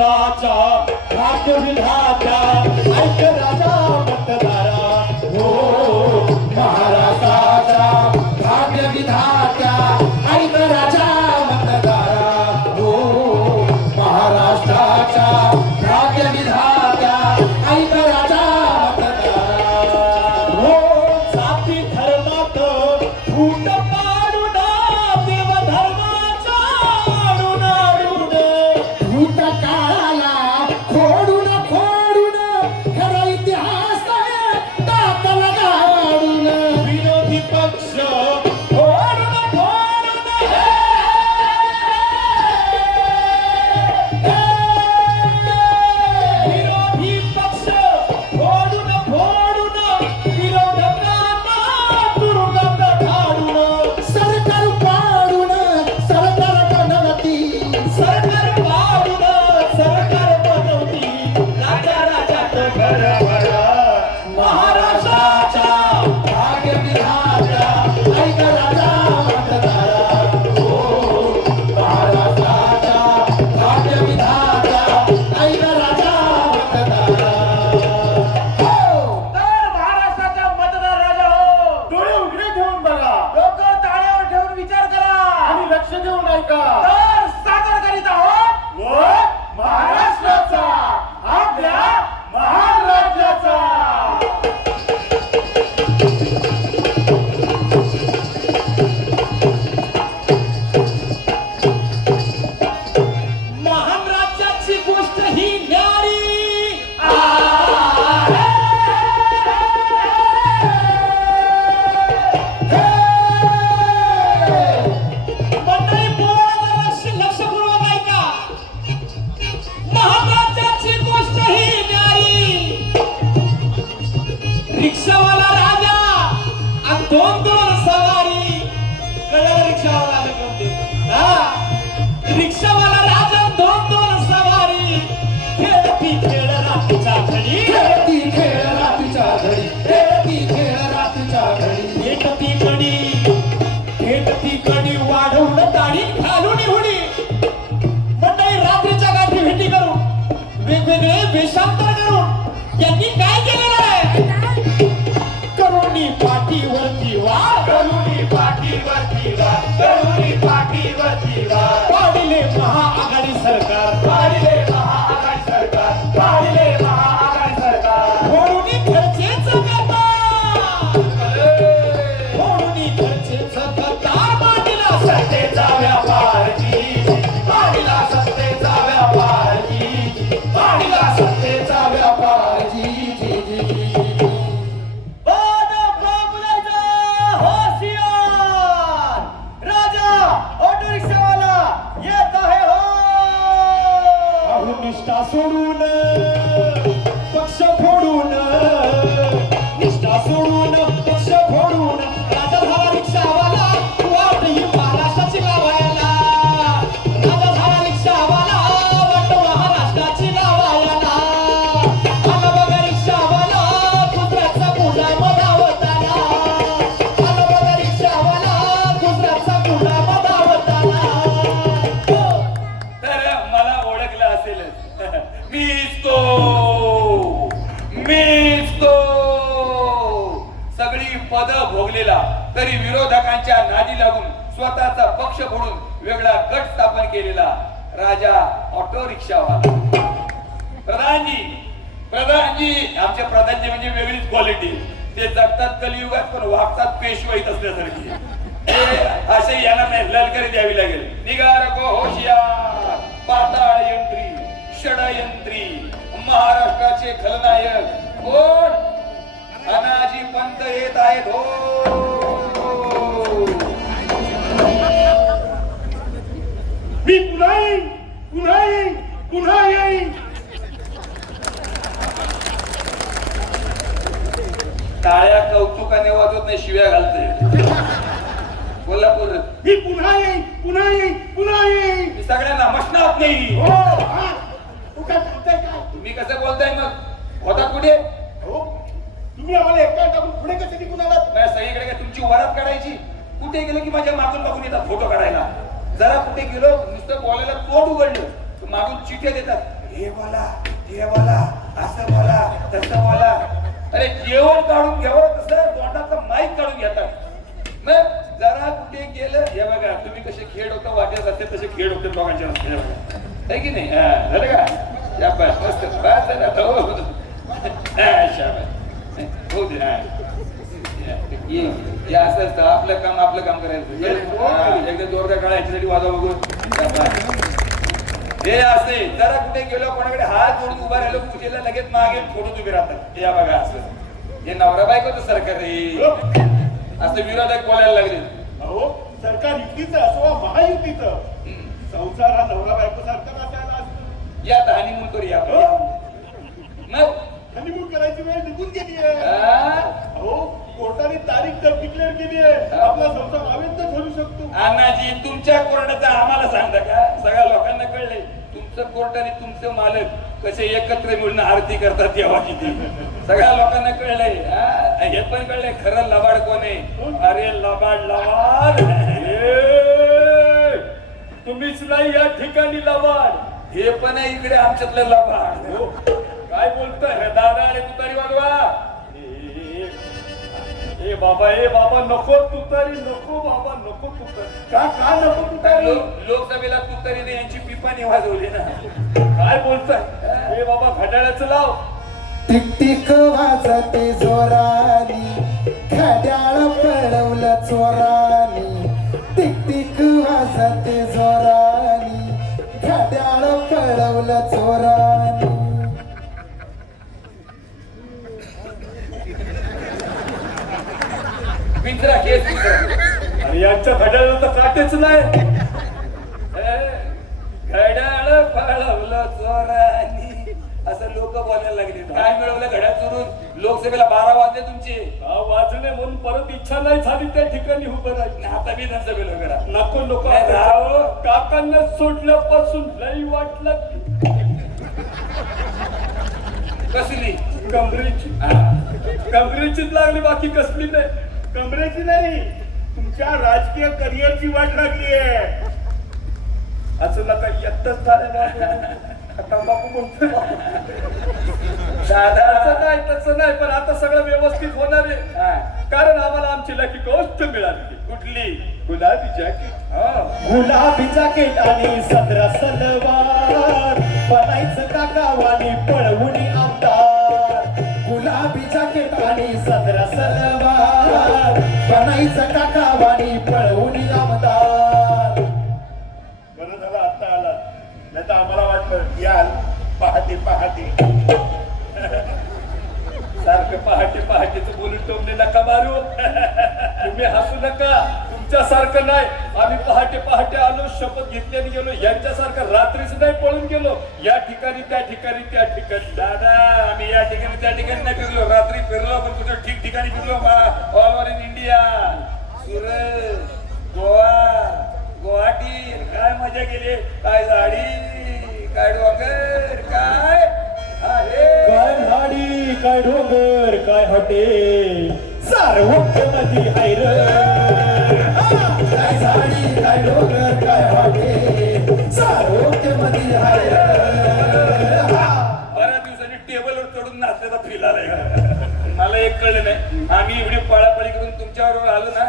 महाराष्ट्राच्या राज्यविधात्या ऐक राजा मतदारा हो महाराष्ट्राच्या राज्यविधात्या ऐक राजा मतदारा हो महाराष्ट्राच्या राज्यविधात्या ऐक राजा मतदारा हो जाती धर्मात फूट पाडून देव धर्माचा आडून आडून भूत काळाला खोडून खोडून खरा इतिहास दाखल गाडून विरोधी पक्ष फोडून फोडून विरोधी पक्ष फोडून फोडून विरोधकांना तुरुंगात ढाळून सरकार पाडून सरकार बनवती सरकार पाडून सरकार बनवती राजा राजात घरभर महाराष्ट्राच्या भाग्यविधात्या ऐक राजा मतदारा हो महाराष्ट्राच्या भाग्यविधात्या ऐक राजा मतदारा हो तर महाराष्ट्राचा मतदार राजा हो, डोळे उघडे ठेवून बघा डोकं ताळ्यावर ठेवून विचार करा आणि लक्ष देऊन ऐका तर सादर करीत आहोत व महाराष्ट्राचा आपल्या महान राज्याचा महान राज्याची गोष्ट ही न्यारी मंडळी लक्षपूर्वक ऐका महान राज्याची गोष्ट ही न्यारी रिक्षावाला राजा आणि दोन दोन सवारी कळलं रिक्षावाला आले कोणते हा रिक्षावाला राजा दोन दोन सवारी खेळती खेळ रात्रीच्या घडी खेळती खेळ रात्रीच्या घडी खेळती खेळ रात्रीच्या घडी भेटती कडी वाढवून दाढी घालून हुडी मंडळी रात्रीच्या गाठी भेटी करून वेगवेगळे वेषांतर करून यांनी काय केलेलं आहे करुणी पाठीवरती वार करुणी पाठीवरती वार करुणी पाठीवरती वार पाडिले महाआघाडी सरकार पाडिले महाआघाडी सरकार पाडिले महाआघाडी सरकार फोडूनी घरचेच करतात फोडूनी घरचेच करतात मांडीला सत्तेचा व्यापार मांडीला सत्तेचा व्यापार मांडीला सत्तेचा व्यापार बाद बोलायचा होशियार राजा ऑटो रिक्षावाला येत आहे हो निष्ठा सोडून पक्ष फोडून निष्ठा सोडून पक्ष फोडून राजा झाला रिक्षावाला वाट ही महाराष्ट्राची लावायला राजा झाला रिक्षावाला वाट महाराष्ट्राची लावायला आला बघा रिक्षावाला गुजरातचा गुलाम धावताना आला बघा रिक्षावाला गुजरातचा गुलाम धावताना तर मला ओळखलं असेलच मीच तो सगळी पद भोगलेला तरी विरोधकांच्या नादी लागून स्वतःचा पक्ष फोडून वेगळा गट स्थापन केलेला राजा ऑटो रिक्षावाला प्रधानजी आमचे प्रधानजी म्हणजे वेगळीच क्वालिटी ते जगतात कलियुगात पण वागतात पेशवाईत असल्यासारखी असे यांना नाही ललकरी द्यावी लागेल निघा रखो होशियार पाताळ यंत्री षडयंत्री महाराष्ट्राचे खलनायक कोण अनाजी पंत येत आहेत हो मी पुन्हा येईन टाळ्या कौतुकाने वाजवत नाही शिव्या घालते कोल्हापूर मी पुन्हा येईन मी सगळ्यांना मशनात नाही हो तू काय बोलताय काय तुम्ही कसं बोलताय मग होता कुठे हो तुम्ही आम्हाला एकटा टाकून पुढे कसे निघून आलात नाही सगळीकडे काय तुमची वरात काढायची कुठे गेलं की माझ्या मागून बघून येतात फोटो काढायला जरा कुठे गेलो नुसतं बोलायला तोंड उघडलं तर मागून चिठ्ठ्या देतात हे बोला ते बोला असं बोला तसं बोला. अरे जेवण काढून घ्यावं तसं तोंडाचा माईक काढून घेतात. मग जरा कुठे गेलं हे बघा तुम्ही कसे खेळ होता वाटेत असते तसे खेळ होते लोकांच्या रस्त्यावर आहे की नाही. झालं का या बस मस्त बस झालं आता. हो शाबास हो दे. हे असं असतं आपलं काम करायचं. एकदा जोरदार काढा याच्यासाठी वाजवा बघू. हे असे जरा कुठे गेलो कोणाकडे हात जोडून उभा राहिलो पूजेला लगेच मागे फोटो उभे राहतात. हे बघा असं हे नवरा बायकोचं सरकार रे. असं विरोधक बोलायला लागले. अहो सरकार युतीचं असो महायुतीचं संसार हा नवरा बायको सारखा असायला असतो. या आता हनीमून करूया मग हनीमून करायची वेळ निघून गेली आहे. अहो कोर्टाने तारीख तर डिक्लेअर केली आहे. आपला संसार अवैध ठरू शकतो. अण्णाजी तुमच्या कोर्टाचं आम्हाला सांगता का. सगळ्या लोकांना कळलंय तुमचं कोर्ट आणि तुमचं मालक कसे एकत्र मिळून आरती करतात देवाची ती सगळ्या लोकांना कळलंय. हे पण कळलंय खरं लबाड कोण आहे. अरे लबाड तुम्हीच नाही या ठिकाणी लबाड. हे पण आहे इकडे आमच्यातलं लबाड. काय बोलतोय दादा आणि तुतारी वाजवा. ए बाबा नको तुतारी नको बाबा नको तुतारी. का नको तुतारी. लोकसभेला तुतारीने यांची पिपाणी वाजवली ना. काय बोलताय. हे बाबा घड्याळाचं लाव. टिक टिक वाजते जोरानी घड्याळ पळवलं चोरानी. टिक टिक वाजते जोरानी घड्याळ पळवलं चोरानी. मित्रा केस आणि यांच्या घड्याळाला तर काटेच नाही. घड्याळ पळवलं चोरानी असं लोक बोलायला लागले. काय मिळवलं घड्याळ चोरून. लोकसभेला 12 वाजले तुमचे. वाजले म्हणून परत इच्छा नाही झाली त्या ठिकाणी उभं राहायची. आता विधानसभेला करा नको नको. राव काकांना सोडल्यापासून लई वाटलं कसली कमरेचीच लागली बाकी कसली नाही. कमरेची नाही तुमच्या राजकीय करिअरची वाट लागली आहे. असं नका एकटंच झालं. तंबाखू बोलतोय दादा असं नाही तसं नाही. पण आता सगळं व्यवस्थित होणार आहे. कारण आम्हाला आमची लकी गोष्ट मिळाली. कुठली. गुलाबी जॅकेट. गुलाबी जॅकेट आणि सदरा सलवार बनायचं काकावानी पळवुनी आमदार. गुलाबी जॅकेट आणि सदरा सलवार बनायचं काकावानी पळवुनी आमदार. बरं झालं आता आला. नाही तर आम्हाला वाटलं याल पहाटे सारखं पहाटेचं बोलून टोमणे नका मारू. तुम्ही हसू नका. तुमच्यासारखं नाही आम्ही पहाटे आलो शपथ घेतल्याने गेलो. यांच्यासारखं रात्रीच नाही पळून गेलो. या ठिकाणी त्या ठिकाणी दादा आम्ही या ठिकाणी त्या ठिकाणी नाही फिरलो. रात्री फिरलो पण तुझं ठिकठिकाणी फिरलो. All over in India. Surat Goa Guwahati काय मजा केली. काय झाडी काय डोंगर काय काय झाडी काय डोंगर काय हॉटेल सार्वत्रिक हाय र. काय झाडी काय डोंगर काय हॉटेल सार्वत्रिक हाय र. बऱ्याच दिवसांनी टेबलवर चढून नाचल्याचा फील आलाय. मला एक कळलं नाही. आम्ही एवढी पळापळी करून तुमच्याबरोबर आलो ना.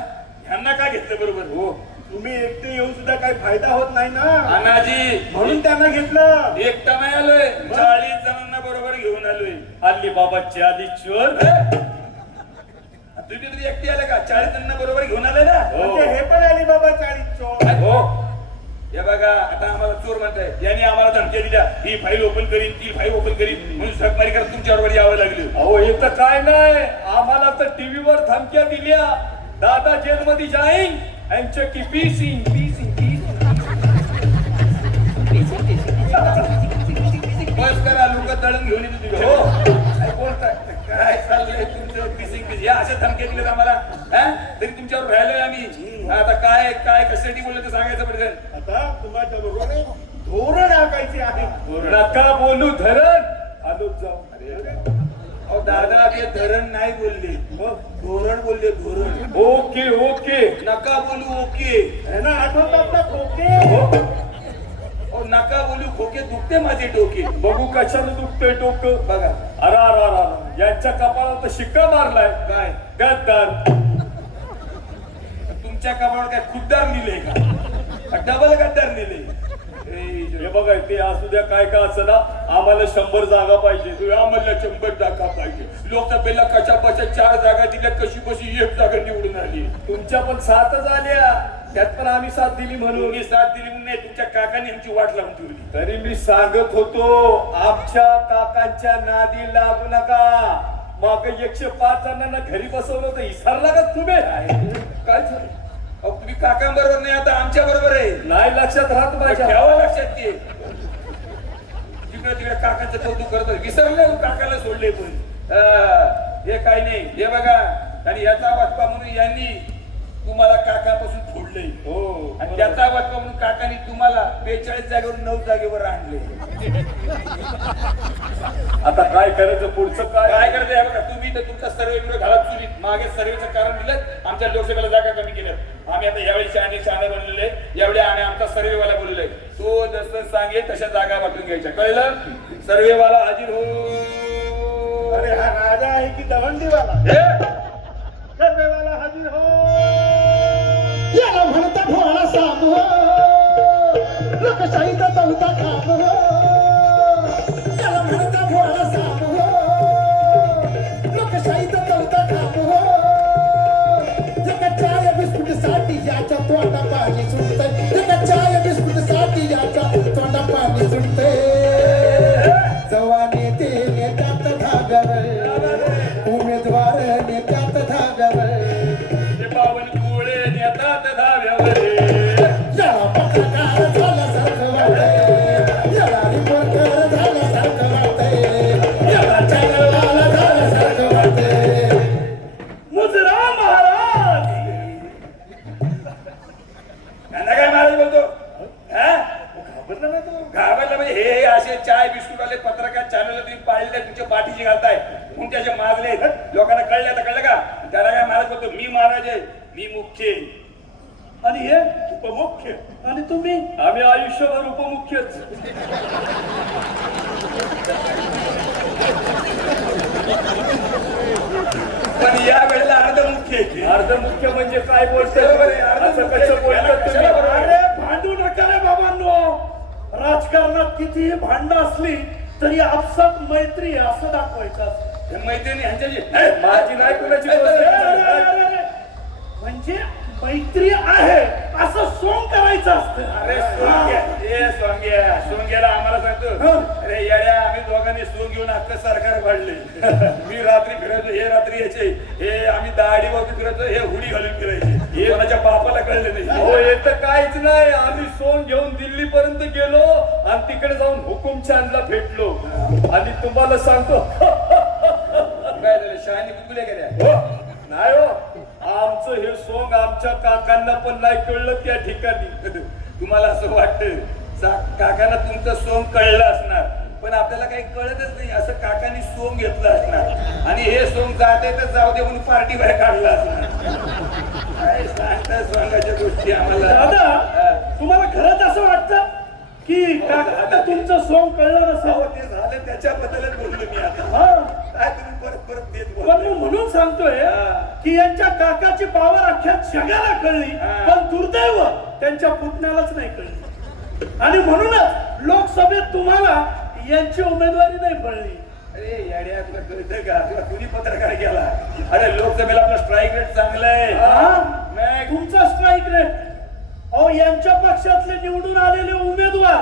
ह्यांना काय घेतलं बरोबर. हो तुम्ही एकटे येऊन सुद्धा काही फायदा होत नाही ना. अनाजी म्हणून त्यांना घेतलं. एकटा नाही आलोय 40 जणांना बरोबर घेऊन आलोय. हल्ली बाबा चाली चोर. तुम्ही तरी एकटी आले का. 40 जणांना बरोबर घेऊन आले ना. म्हणजे हे पण आली बाबा 40 चोर. हो हे बघा आता आम्हाला चोर म्हणताय. यांनी आम्हाला धमक्या दिल्या. ही फाईल ओपन करीन ती फाईल ओपन करीन म्हणून सहकार्य करत तुमच्याबरोबर यावं लागलं. अहो हे तर काय नाही. आम्हाला तर टीव्हीवर धमक्या दिल्या. दादा जेलमध्ये जाईन यांच्या की पीसिंग बस करा लोक दळण घेऊन येतो तुम्ही. हो काय बोलताय. काय चाललंय तुमचं पिसिंग या अशा धमक्या दिल्यात आम्हाला. तरी तुमच्यावर राहिलोय आम्ही. आता काय काय कशासाठी बोललं ते सांगायचं पडेल. आता तुम्हाला बरोबर धोरण आखायचे आहे. नका बोलू धरण आलोच जाऊ. अहो दादा ते धरण नाही बोलले. धोरण बोलले धोरण. ओके नका बोलू ओके. आठवतात ना ओके. ओ अहो, नका बोलू खोके दुखते माझे डोके. बघू कशानं दुखतंय डोकं. बघा अरे अरे अरे यांच्या कपाळात तर शिक्का मारलाय. काय गद्दार. तुमच्या कपाळावर काय खुद्दार लिहिले का डबल गद्दार लिहिले. हे बघा ते असू द्या काय का असं ना आम्हाला 100 जागा पाहिजे. आम्हाला 100 जागा पाहिजे. लोकसभेला कशा बशा 4 जागा दिल्या कशी बशी 1 जागा निवडून आली. तुमच्या पण 7च आल्या त्यात पण आम्ही 7 दिली म्हणून. मी साथ दिली म्हणून नाही तुमच्या काकाने आमची वाट लावून ठेवली. तरी मी सांगत होतो आमच्या काकांच्या नादी लागू नका. मग 105 जणांना घरी बसवलं होतं विसरला का तुम्ही. काय झालं अहो तुम्ही काकांबरोबर नाही आता आमच्या बरोबर आहे. नाही लक्षात राहत माझ्या. ठेवा लक्षात ते तिकडे तिकडे काकांचं कौतुक करत विसरले काकाला सोडले पण हे काही नाही. हे बघा आणि याचा वाटपा म्हणून यांनी तुम्हाला काकापासून फोडले. हो आणि त्याचा वाटपा म्हणून काकांनी तुम्हाला 42 जागेवर 9 जागेवर आणले. आता काय करायचं पुढचं काय. काय करते हे बघा तुम्ही तर तुमचा सर्वे बिरो घालत चुलीत मागे सर्वेचं कारण दिलं आमच्या लोकसभेला जागा कमी केल्या. आम्ही आता यावेळी शहाणे बनलेले यावेळी आम्ही आमचा सर्वेवाला बोललेला आहे. तो जसं सांगेल तशा जागा वाटून घ्यायच्या. कळलं. सर्वेवाला हाजीर हो. अरे हा राजा आहे की दवंडीवाला. सर्वेवाला हाजीर हो. याला म्हणता भोळा साम हो, लोकशाहीचा चौथा खाम हो. याला म्हणता भोळा साम हो, लोकशाहीचा चौथा खाम हो. एका चाय बिस्कुट साठी याच्या तोंडा पाणी सुटतंय. एका चाय बिस्कुट साठी याच्या तोंडा पाणी सुटतंय. जवाने ते नेत्यात धागावर, उमेदवार नेत्यात धागावर. बावन गोळे नेतात धाव्यावर. याला पत्रकार झाल्यासारखं वाटतंय, याला रिपोर्टर झाल्यासारखं वाटतंय, याला चॅनलवाला झाल्यासारखं वाटतंय. मुजरा महाराज. यांना काय महाराज बोलतो हा? घाबरला ना तू. घाबरला म्हणजे हे असे चाय बिस्कुट वाले पत्रकार चॅनल तुम्ही पाळले तुमच्या पाठीशी घालताय म्हणून त्याचे माजले लोकांना कळले. आता कळलं का. त्याला काय महाराज बोलतो मी महाराज आहे मी मुख्य आहे. आणि हे उपमुख्य आणि तुम्ही. आम्ही आयुष्यभर उपमुख्यच. पण या वेळेला अर्ध मुख्य आहे. अर्ध मुख्य म्हणजे काय बोलतोय. बरोबर आहे, अर्ध असं मुख्य. कसं बोलतात तुम्ही. कशाला बरोबर आहे? अरे भांडू नका रे बाबांनो. राजकारणात कितीही भांडणं असली तरी आपसात मैत्री आहे असं दाखवायचं असतं. हे मैत्रिणी ह्यांच्याशी माझी नाही कुणाची अरे, गोष्ट. अरे, अरे, अरे. म्हणजे मैत्री आहे असं सोंग करायचं असतं. अरे सोंग्याला आम्हाला सांगतो अरे येड्या आम्ही दोघांनी सोंग घेऊन अख्खं सरकार पाडले. मी रात्री फिरायचो हे रात्री यायचे हे आम्ही दाढी वगैरे फिरायचो हे हुडी घालून फिरायचे. हे कोणाच्या बापाला कळले नाही. हो येतं काहीच नाही. आम्ही सोन घेऊन दिल्ली पर्यंत गेलो आणि तिकडे जाऊन हुकुमशानला भेटलो आणि तुम्हाला सांगतो काय झालं शहाणी बुलबुल्या गेल्या. हो नाही हो आमचं हे सोंग आमच्या काकांना पण नाही कळलं त्या ठिकाणी. तुम्हाला असं वाटतं काकांना तुमचं सोंग कळलं असणार पण आपल्याला काही कळतच नाही. असं काकांनी सोंग घेतलं असणार आणि हे सोंग जाते तर जाऊ दे म्हणून पार्टी बाहेर काढलं असणार. काय सांगता सोंगाच्या गोष्टी आम्हाला. दादा तुम्हाला खरंच असं वाटतं की काका तुमचं सोंग कळलं अहो, नसेल. ते झालं त्याच्याबद्दलच बोललो मी आता. हा. काय तुम्ही परत परत देत पण बोलताय? मी म्हणून सांगतोय हा. की यांच्या काकाची पावर अख्ख्या जगाला कळली हा. पण दुर्दैव त्यांच्या पुतण्यालाच नाही कळली. आणि म्हणूनच लोकसभेत तुम्हाला यांची उमेदवारी नाही पडली. अरे येड्या तुला कळतं का तुला कुणी पत्रकार केला. अरे लोकसभेला आपला स्ट्राईक रेट चांगला आहे. हा? तुमचा स्ट्राईक रेट अहो यांच्या पक्षातले निवडून आलेले उमेदवार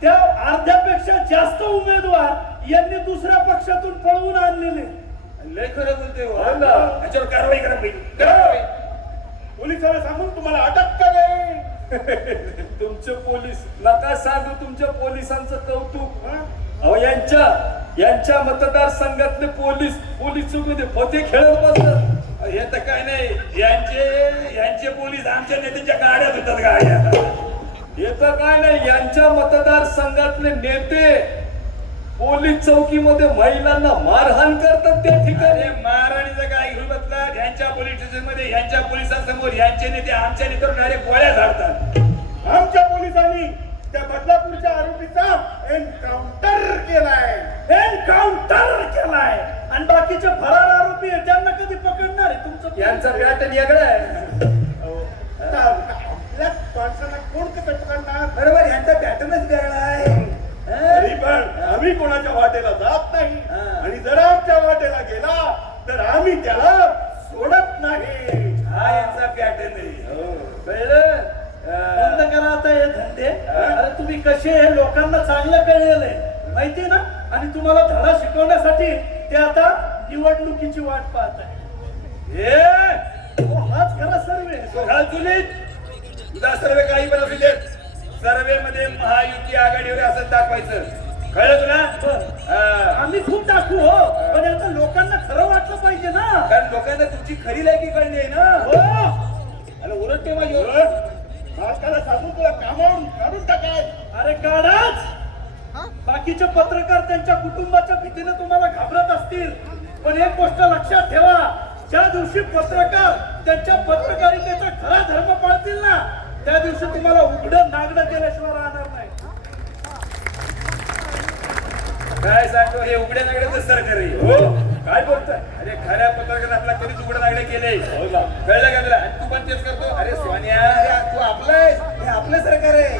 त्या अर्ध्यापेक्षा जास्त उमेदवार यांनी दुसऱ्या पक्षातून पळवून आणलेले. लय खरं बोलतोय हो. हो ना. याच्यावर कारवाई करा पाहिजे. कारवाई. पोलिसांना सांगून तुम्हाला अटक करेल. तुमचे पोलीस नका सांगू तुमच्या पोलिसांचं कौतुक. अहो यांच्या मतदारसंघातले पोलीस चुकून पोते खेळत बसतात. हे तर काय नाही यांचे पोलीस आमच्या नेत्यांच्या गाड्यात होतात गाड्या. हे तर काय नाही यांच्या मतदारसंघातले नेते पोलीस चौकीमध्ये महिलांना मारहाण करतात त्या ठिकाणी. अरे महाराणीचं काय घेऊन बसला ह्यांच्या पोलीस स्टेशन मध्ये ह्यांच्या पोलिसांसमोर ह्यांचे नेते आमच्या नेत्यावर डायरेक्ट गोळ्या झाडतात. आमच्या पोलिसांनी त्या बदलापूरच्या आरोपीचा एन्काउंटर केलाय आणि बाकीचे फरार आरोपी आहेत त्यांना कधी पकडणार आहे तुमचं यांचा पॅटर्न वेगळा आहे. आपल्या माणसाला कोण कसं पकडणार बरोबर, यांचा पॅटर्नच वेगळा आहे. तरी पण आम्ही कोणाच्या वाटेला जात नाही आणि जर आमच्या वाटेला गेला तर आम्ही त्याला सोडत नाही. हा यांचा पॅटर्न आहे. कळलं? बंद करा आता हे धंदे. अरे तुम्ही कसे हे लोकांना चांगलं कळलेलं आहे माहिती ना, आणि तुम्हाला धडा शिकवण्यासाठी ते आता निवडणुकीची वाट पाहत आहे. हाच खरा सर्वे. तुझा सर्वे काही पण असू दे, सर्वे मध्ये महायुती आघाडीवर असं दाखवायचं. कळलं तुला? आम्ही खूप दाखवू हो, पण आता लोकांना खरं वाटलं पाहिजे ना. कारण लोकांना तुमची खरी लायकी कळली आहे ना. हो अरे उलट ते माझी भारताला सांगून तुला कामावून काढून टाकाय. अरे काढाच. बाकीचे पत्रकार त्यांच्या कुटुंबाच्या भीतीने तुम्हाला घाबरत असतील, पण एक गोष्ट लक्षात ठेवा, ज्या दिवशी पत्रकार त्यांच्या पत्रकारितेचा खरा धर्म पाळतील ना, त्या दिवशी तुम्हाला उघडं नागडं केल्याशिवाय राहणार नाही. काय सांगतो, हे उघड्या नागड्याचं सरकार आहे. हो, काय बोलताय? अरे खऱ्या पत्रकार आपला कधीच उघड्या नागडे केले. कळलं का तुला? आणि तू पण तेच करतो. अरे सोनिया, तू आपलं आहेस, हे आपलं सरकार आहे.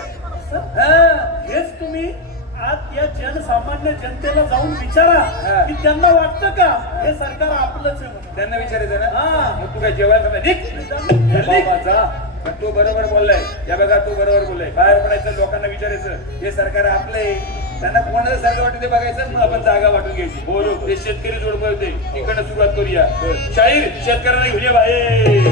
हेच तुम्ही आज या जनसामान्य जनतेला जाऊन विचारा की त्यांना वाटतं का हे सरकार आपलंच आहे म्हणून. त्यांना विचारायचं ना. हा. मग तू काय जेवायला करणार? निघ. बाबाचा. पण तो बरोबर बोललाय. या बघा, तो बरोबर बोललाय. बाहेर पडायचं, लोकांना विचारायचं हे सरकार आपलं आहे. त्यांना कोणाला सरकार वाटून ते बघायचं, मग आपण जागा वाटून घ्यायची. बरोबर. ते शेतकरी जोड होते, तिकडनं सुरुवात करूया. शाहीर शेतकऱ्यांना घेऊन ये बाहेर.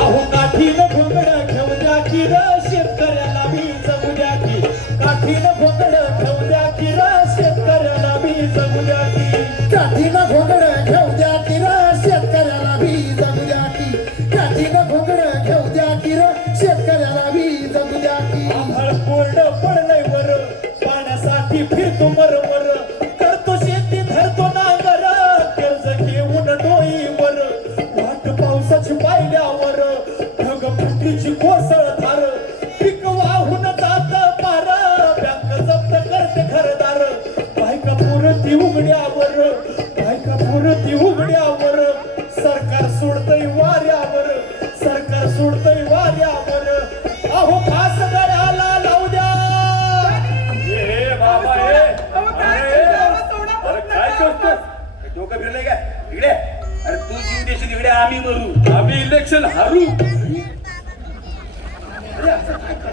अहो काठीनं भोंगडं ठेवू द्या की र शेतकऱ्याला बी जगू द्या की. काठीनं भोंगडं ठेवू द्या की र शेतकऱ्याला बी जगू द्या की. काठीनं घोंगडं घेऊ द्या की र शेतकऱ्याला बी जगू द्या की. काठीनं घोंगडं घेऊ द्या की र शेतकऱ्याला बी जगू द्या की. आभाळ कोरडं पडलंय वर, पाण्यासाठी फिरतो मरमर. करतो शेती धरतो नांगर, कर्ज घेऊन डोईवर. वाट पावसाची पाहिल्यावर ढग फुटीची कोसळ धार. पीक वाहून जात पार, बँक जप्त करते घरदार. बायका पुरती उघड्यावर, बायका पुरती उघड्यावर. सरकार सोडतय वाऱ्यावर, सरकार सोडतय वाऱ्यावर. अहो फास गळ्याला लावू द्या. हे बाबा हे. अरे काय करतोय? डोकं फिरलंय का? इकडे. अरे तू जीव देशील इकडे, आम्ही मरू. आम्ही इलेक्शन हारू.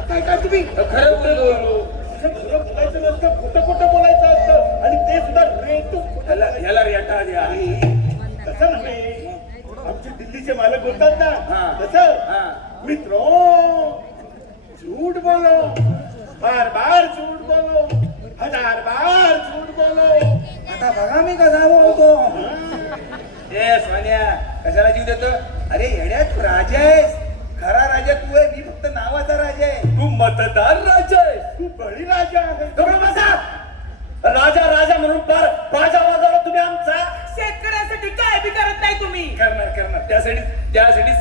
काय काय तुम्ही खरं बोललो. खरं बोलायचं नसतं, खोटं खोटं बोलायचं असतं, आणि ते सुद्धा रेटून ह्याला रेटा द्या. तसं नव्हे. आमचे दिल्लीचे मालक बोलतात ना हा. तसं. मित्रो, झूठ बोलो, बार बार झूठ बोलो, 1000 बार झूठ बोलो. आता बघा मी कसा बोलतो. ए सोन्या, कशाला जीव देतो? अरे येड्या, तू राजा आहेस. खरा राजा तू आहे, मी फक्त नावाचा राजा आहे. तू मतदार राजा आहे. तू बळी राजा आहे. राजा राजा म्हणून फार राजा वाजवला तुम्ही आमचा. शेतकऱ्यांसाठी काय बी करत नाही तुम्ही. करणार. त्यासाठी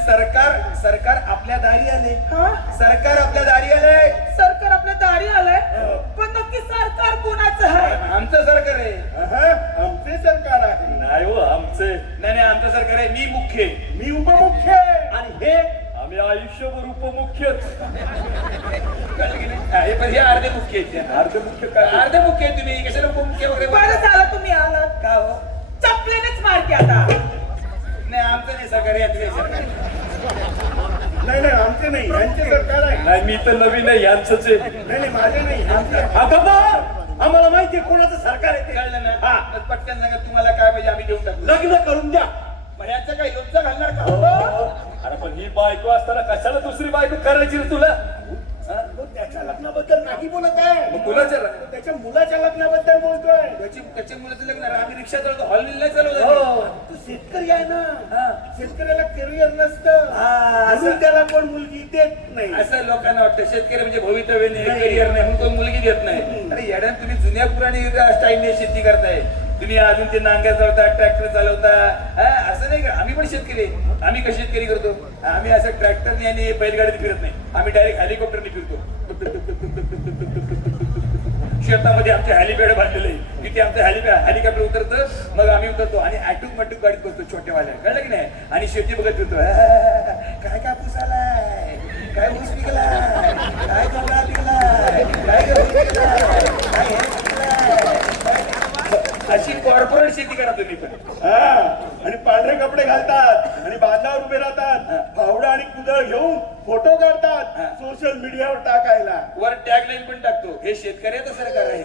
सरकार आपल्या दारी आले. सरकार आपल्या दारी आलंय. सरकार आपल्या दारी आलंय, पण नक्की सरकार कोणाचं आहे? आमचं सरकार आहे. आमचे सरकार आहे. नाही हो, आमचे. नाही आमचं सरकार आहे. मी मुख्य आहे. मी उपमुख्य आहे. आणि हे आम्ही आयुष्यभर उपमुख्यच. कळलं की नाही? हे पण हे अर्धे मुख्य आहेत. अर्ध मुख्य काय? अर्धे मुख्य आहे तुम्ही. कशाला उपमुख्य वगैरे बरं झालं तुम्ही आलात. का हो? चपलेनेच मार की आता. नाही आमचं नाही सरकार, याचं सरकार. नाही आमचे नाही, यांचे सरकार आहे. नाही, मी तर नवीन आहे, यांचंच आहे. नाही माझे नाही, आमचे. आम्हाला माहितीये कोणाचं सरकार आहे ते. कळलं ना? मग पटकन सांगा तुम्हाला काय पाहिजे, आम्ही देऊन टाकू. लग्न करून द्या. मग ह्याचं काय लोणचं घालणार का? अरे पण ही बायको असताना कशाला दुसरी बायको करायची रे तुला? तो त्याच्या लग्नाबद्दल नाही बोलत आहे. मग कुणाच्या तो त्याच्या मुलाच्या लग्नाबद्दल बोलतोय. त्याच्या मुलाचं लग्न आहे. आम्ही रिक्षा चालवतो, हॉल नाही चालवतो. तू शेतकरी आहे ना. शेतकऱ्याला करिअर नसतं, म्हणून त्याला कोण मुलगी देत नाही. असं लोकांना वाटतं शेतकरी म्हणजे भवितव्य नाही, करिअर नाही, म्हणून कोण मुलगी देत नाही. अरे येड्या, तुम्ही जुन्या पुराणी स्टाईलने शेती करताय. तुम्ही अजून ते नांग्या चालवता ट्रॅक्टर चालवता हा, असं नाही का आम्ही पण शेतकरी आहे. आम्ही कशी शेतकरी करतो आम्ही असं ट्रॅक्टरने आणि बैलगाडीने फिरत नाही आम्ही डायरेक्ट हेलिकॉप्टरने फिरतो शेतामध्ये आमचे हेलिपॅड बांधलेले आहे तिथे आमचं हेलिकॉप्टर उतरतं मग आम्ही उतरतो आणि ॲटूक मटूक गाडीत बसतो छोट्यावाल्या कळलं की नाही आणि शेती बघत फिरतो काय कापूस आलाय काय ऊस पिकलाय काय कमळा पिकलाय काय गहू पिकलाय काय हे पिकलाय अशी कॉर्पोरेट शेती करा तुम्ही पण आणि पांढरे कपडे घालतात आणि बांधावर उभे राहतात फावडा आणि कुदळ घेऊन फोटो काढतात सोशल मीडियावर टाकायला वर टॅगलाईन पण टाकतो हे शेतकऱ्याचं सरकार आहे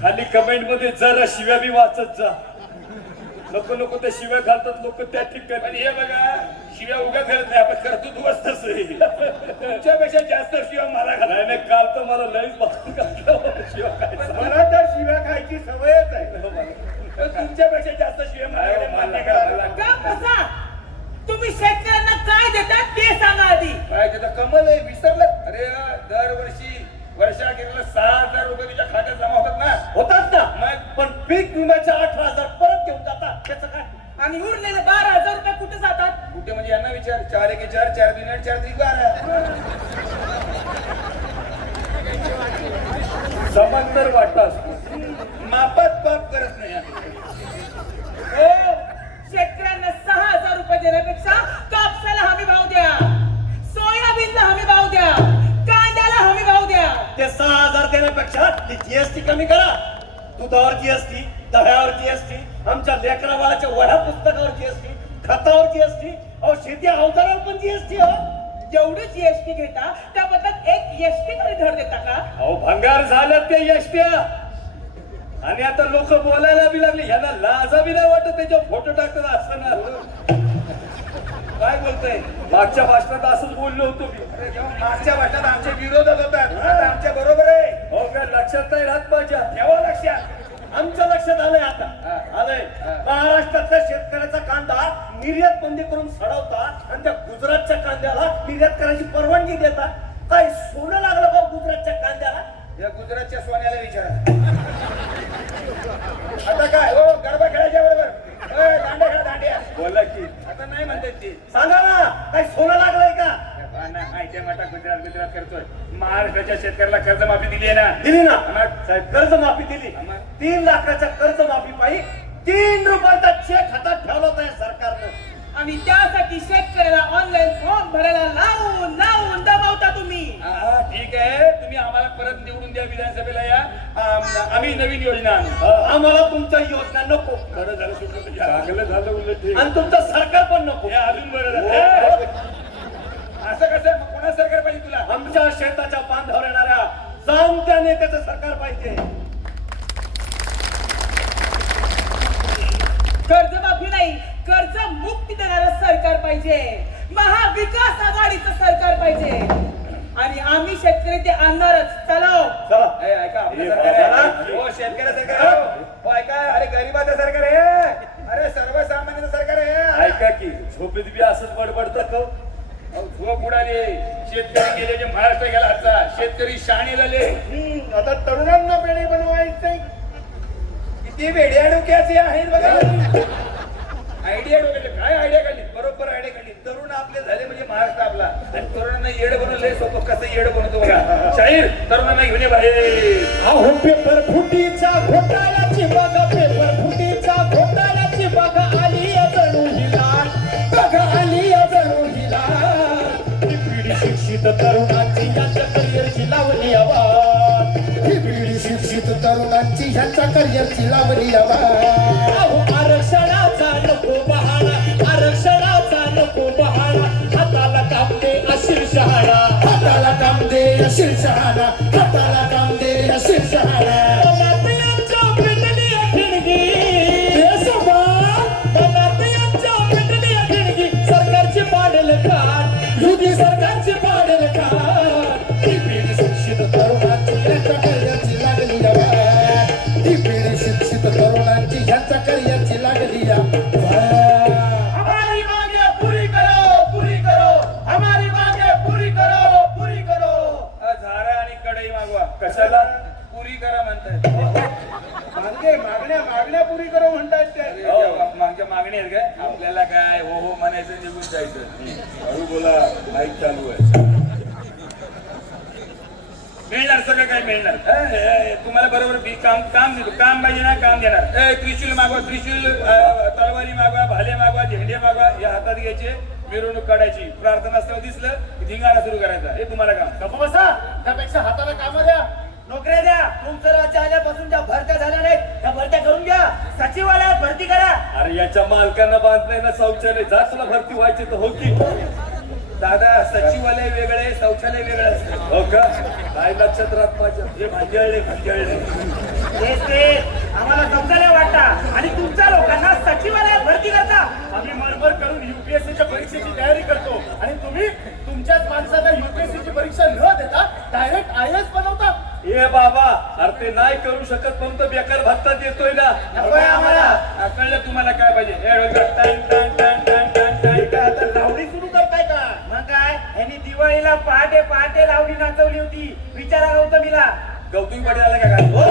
खाली कमेंट मध्ये जरा शिव्या बी वाचत जा लोक त्या शिव्या घालतात लोक त्या ठिकाणी आणि हे बघा शिव्या उगा घालत नाही आपण करतो तू तसं तुमच्यापेक्षा जास्त शिव्या मला घाला नाही काल तर मला लईच बाहेर काढलं शिव्या खायचा. मला तर शिव्या खायची सवयच आहे तुमच्यापेक्षा जास्त शिव्या मला मान्य करा का बसा तुम्ही शेतकऱ्यांना काय देतात ते सांगा आधी काय त्याचं कमल आहे विसरलं अरे दरवर्षी वर्षाखेरीला 6,000 रुपये तुझ्या खात्यात जमा होतात ना होतात ना मग पण पीक विम्याच्या 18,000 परत घेऊन जातात त्याचं काय आणि उरलेले 12,000 रुपये कुठे जातात कुठे म्हणजे यांना विचार 4 1 4 4 3 8 4 3 12 समांतर वाटा असतो मापात पाप करत नाही आम्ही. हो शेतकऱ्यांना 6,000 रुपये देण्यापेक्षा कापसाला हमी भाव द्या सोयाबीनला हमी भाव द्या कांद्याला हमी भाव द्या ते 6,000 देण्यापेक्षा जीएसटी कमी करा दुधावर जीएसटी दह्यावर जीएसटी आमच्या लेकरा बाळाच्या वह्या पुस्तकावर जीएसटी खतावर जीएसटी अहो शेती अवजारावर पण जीएसटी हो जेवढी जीएसटी घेता त्याबद्दल एक एसटी तरी धर देता का अहो भंगार झाल्यात ते यष्ट्या आणि आता लोक बोलायला बी लागले ह्यांना लाजा बी नाही वाटत त्याच्यावर फोटो टाकतात असं ना काय बोलतोय मागच्या भाषणात असंच बोललो होतो मी अरे जेव्हा मागच्या भाषणात आमचे विरोधक होतात आता आमच्या बरोबर आहे हो काय लक्षात नाही राहत माझ्या ठेवा लक्षात आमच्या लक्षात आलंय आता आलंय हा. महाराष्ट्रातल्या शेतकऱ्याचा कांदा निर्यात बंदी करून सडवतात आणि त्या गुजरातच्या कांद्याला निर्यात करायची परवानगी देतात काय सोनं लागलं का गुजरातच्या कांद्याला या गुजरातच्या सोन्याला विचारा आता काय हो गरबा खेळायच्या बरोबर दांड्या खेळा दांड्या बोला की आता नाही म्हणतात ते सांगा ना काय सोनं लागलंय का माहिती मोठा गुजरात करतोय महाराष्ट्राच्या शेतकऱ्याला कर्जमाफी दिली आहे ना दिली ना मग? साहेब कर्जमाफी दिली मग? 3 लाखाच्या कर्जमाफी पायी 3 रुपयाचा चेक हातात ठेवला होता या सरकारनं आणि त्यासाठी शेतकऱ्याला ऑनलाईन फॉर्म भरायला लावून दबावता तुम्ही हा, ठीक आहे तुम्ही आम्हाला परत निवडून द्या विधानसभेला या आम्ही नवीन योजना आणू आम्हाला तुमच्या योजना नको बरं झालं सुटलं तुझ्या. चांगलं झालं उलट हे. आणि तुमचं सरकार पण नको हे अजून बरं झालं हो. असं कसं मग कोणा सरकार पाहिजे तुला आमच्या शेताच्या बांधावर येणाऱ्या जाणत्या नेत्याचं सरकार पाहिजे कर्जमाफी नाही कर्ज मुक्ती देणारं सरकार पाहिजे महाविकास आघाडीचं सरकार पाहिजे आणि आम्ही शेतकरी ते आणणारच चला चला ए, ऐका आपलं सरकार आहे. हो शेतकऱ्या सरकार आहे. हो ऐका अरे गरीबाचं सरकार आहे अरे सर्वसामान्यांचं सरकार आहे ऐका की झोपेत बी असंच बडबडतं का अहो, झोप उडाली शेतकरी गेले जे महाराष्ट्र गेला आजचा शेतकरी शाणे झाले आता तरुणांना बेडी बनवायचे किती वेड्या डोक्याचे आहेत बघा आयडिया डोक्याचे काय आयडिया काढली बरोबर आयडिया काढली तरुण आपले झाले म्हणजे महाराष्ट्र आपला आणि तरुणांना येड बनवलंय सोपं कसं येड बनवतो बघा शाहीर तरुणांना घेऊन ये बाहेर अहो पेपर फुटीच्या घोटाळ्याची बघा पेपर फुटीच्या घोटाळ्याची बघा आली जणू ही लाट बघा आली जणू ही लाट ही पिढी शिक्षित तरुणांची यांच्या करिअरची लावली आवाज ही पिढी शिक्षित तरुणांची ह्यांच्या करिअरची लावली आवाज अहो आरक्षणाचा नको बहाणा आरक्षणाचा नको बहाणा हाताला काम दे अशील शहाणा हाताला काम दे अशील शहाणा हाताला काम दे अशील शहाणा सरकारची पाडेल खाट युती सरकारची पाडेल खाट ही पिढी शिक्षित तरुणांची ह्यांच्या करिअरची लागली आवाज ही पिढी शिक्षित तरुणांची ह्यांच्या करिअरची लागली हमारी मांगे पूरी करो हमारी मांगे पूरी करो झारा आणि कढई मागच्या मागणी आहेत काय आपल्याला काय हो हो म्हणायचं निघून जायचं हळू बोला माईक चालू आहे मिळणार सगळं काय मिळणार तुम्हाला बरोबर काम काम देतो काम पाहिजे ना काम देणार त्रिशूल मागवा त्रिशूल तलवारी मागवा भाले मागवा झेंडे मागवा या हातात घ्यायचे मिरवणूक काढायची प्रार्थना स्थळ दिसलं की धिंगाणा सुरू करायचा हे तुम्हाला काम गप्प बसा त्यापेक्षा हाताला काम द्या नोकऱ्या द्या. तुमचं राज्य आल्यापासून ज्या भरत्या झाल्या नाहीत त्या भरत्या करून घ्या. सचिवालयात भरती करा. अरे याच्या मालकांना बांधलंय ना शौचालय जा तुला भरती व्हायची तर हो की दादा सचिवालय वेगळे शौचालय वेगळं असतं हो का काय लक्षात राहत माझ्या हे भांजळले तेच ते आम्हाला शौचालय वाटता आणि तुमच्या लोकांना सचिवालयात भरती करता. आम्ही मरमर करून युपीएससीच्या परीक्षेची तयारी करतो आणि तुम्ही तुमच्याच माणसाला युपीएससीची परीक्षा न देता डायरेक्ट IAS बनवता. ए बाबा अरे ते नाही करू शकत म्हणून तर बेकार भत्ता देतोय ना नकोय आम्हाला. कळलं तुम्हाला काय पाहिजे हे डोक्यात टांग टांग टांग टांग टांग टांग काय आता लावणी सुरू करताय का? मग काय यांनी दिवाळीला पहाटे पहाटे लावणी नाचवली होती. विचारा गौतमीला. गौतमी पाटील आला का काय हो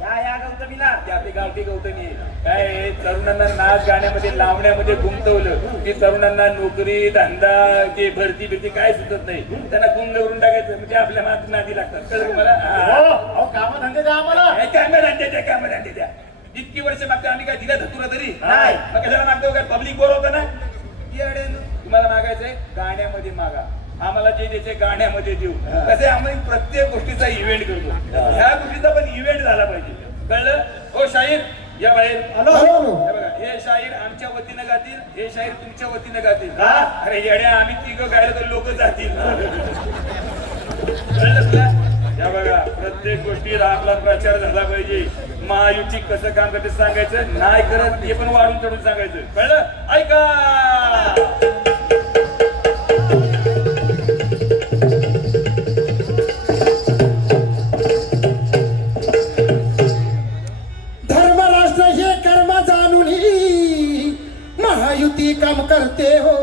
या गौतमीला. ते आपली गावठी गौतमी काय आहे, तरुणांना नाच गाण्यामध्ये लावण्यामध्ये गुंतवलं की तरुणांना नोकरी धंदा ते भरती बिरती काय सुचत नाही त्यांना गुंग करून टाकायचं म्हणजे आपल्या मात नादी लागतात कळलं तुम्हाला हो, अहो कामधंदे द्या आम्हाला. कामधंदे द्या इतकी वर्ष मागतो आम्ही काय दिलं तुला तरी नाही. मग कशाला मागतो काय पब्लिक बोर होतं ना तुम्हाला मागायचंय गाण्यामध्ये मागा आम्हाला जे द्यायचे गाण्यामध्ये देऊ कसे आम्ही प्रत्येक गोष्टीचा इव्हेंट करतो ह्या गोष्टीचा पण इव्हेंट झाला पाहिजे कळलं हो शाहीर या बाहेर हॅलो हे बघा हे शाहीर आमच्या वतीनं गातील हे शाहीर तुमच्या वतीनं गातील अरे येड्या आम्ही तिघं गायला तर लोक जातील कळलं तुला या बघा प्रत्येक गोष्टीत आपला प्रचार झाला पाहिजे महायुती कसं काम करते सांगायचं नाही करत हे पण वाढून चढून सांगायचं कळलं ऐका धर्मराष्ट्र हे कर्म जाणून महायुती काम करते हो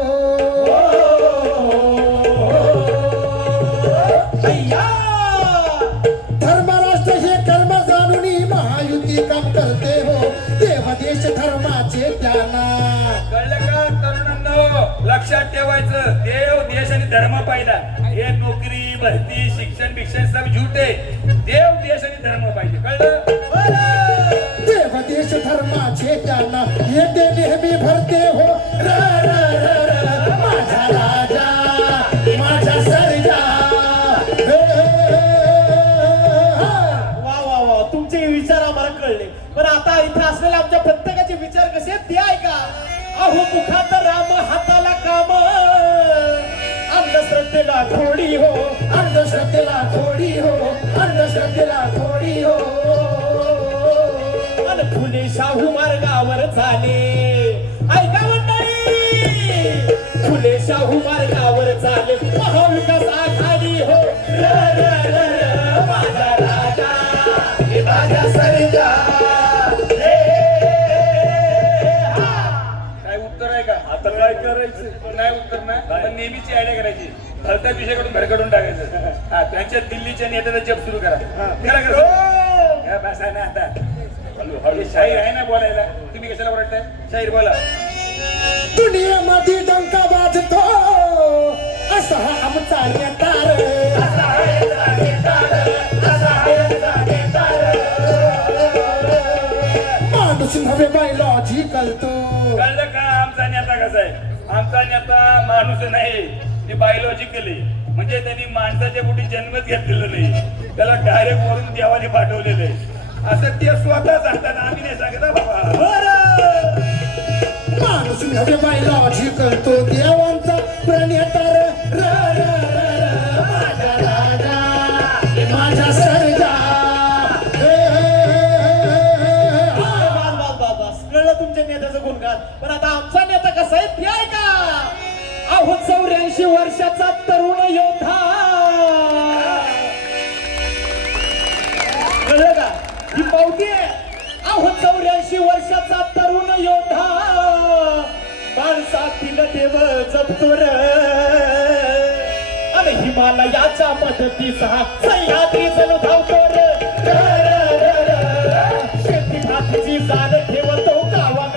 धर्मराष्ट्र हे कर्म जाणून महायुती काम करते हो देव देश धर्माचे त्यांना कळलं का तरुणांनो लक्षात ठेवायचं देव देश आणि धर्म पाहिला हे नोकरी भरती शिक्षण बिक्षण सब झुटे देव देश आणि धर्म पाहिजे कळलं देव देश धर्माचे त्यांना येते नेहमी भरते हो र र र र माझा राजा माझा सर्जा वा वा वा तुमचे विचार आम्हाला कळले पण आता इथं असलेले आमच्या प्रत्येकाचे विचार कसे आहेत ते ऐका अहो मुखात राम हाताला काम अंधश्रद्धेला थोडी हो अंधश्रद्धेला थोडी हो अंधश्रद्धेला थोडी हो आणि फुले शाहू मार्गावर झाले ऐका मंडळी फुले शाहू मार्गावर झाले महाविकास आघाडी हो र र र र माझा राजा हे माझा सर्जा काय उत्तर आहे का आता काय करायचं नाही उत्तर ना पण नेहमीची आयडिया करायची भलत्या विषयाकडून भरकडून टाकायचं हा त्यांच्या दिल्लीच्या नेत्याचा जप सुरू करा करा करा बसा ना आता हळू शाहीर आहे ना बोलायला तुम्ही कशाला बोलताय शाहीर बोला दुनियामध्ये डंका वाजतो असा हा आमचा नेतार माणूस नव्हे बायोलॉजिकल तो कळलं का आमचा नेता कसा आहे आमचा नेता माणूस नाही ते बायोलॉजिकल आहे म्हणजे त्यांनी माणसाच्या पोटी जन्मच घेतलेला नाही त्याला डायरेक्ट वरून देवाने पाठवलेलं आहे असं ते स्वतः सांगतात आम्ही नाही सांगत बाबा माणूस नव्हे बायोलॉजिकल तो देवांचा प्रणेतर र र र र माझा राजा माझा सर्जा कळलं तुमच्या नेत्याचं गुणगान पण आता आमचा नेता कसा आहे ते ऐका अहो 84 वर्षाचा तरुण योद्धा कळलं का ही पावती आहे अहो 84 वर्षाचा तरुण योद्धा माणसातील देव जपतो र आणि हिमालयाच्या मदतीस हा सह्याद्री जणू धावतो र शेती मातीची जाण ठेवतो गावात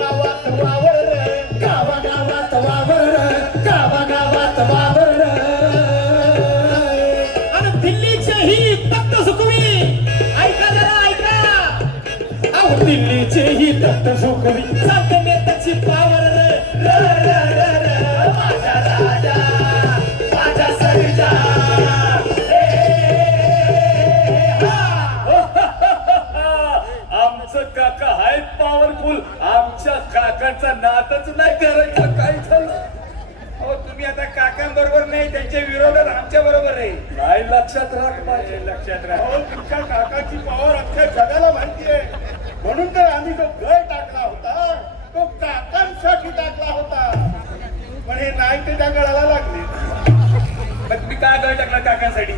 सत्त झोकवी सांगते नेत्याची पावर माझा राजा माझा सर्जा आमचं काका हाय पॉवरफुल. आमच्या काकांचा नातच नाही करायचा. काय झालं? हो तुम्ही आता काकांबरोबर नाही त्यांच्या विरोधात आमच्या बरोबर आहे. नाही लक्षात राख माझे. लक्षात राहा. अहो, तुमच्या काकाची पॉवर अख्ख्या जगाला माहिती आहे. म्हणून तर आम्ही जो गळ टाकला होता तो काकांसाठी टाकला होता. पण हे नाही ते त्या गळाला लागले. मग तुम्ही काय गळ टाकला काकांसाठी?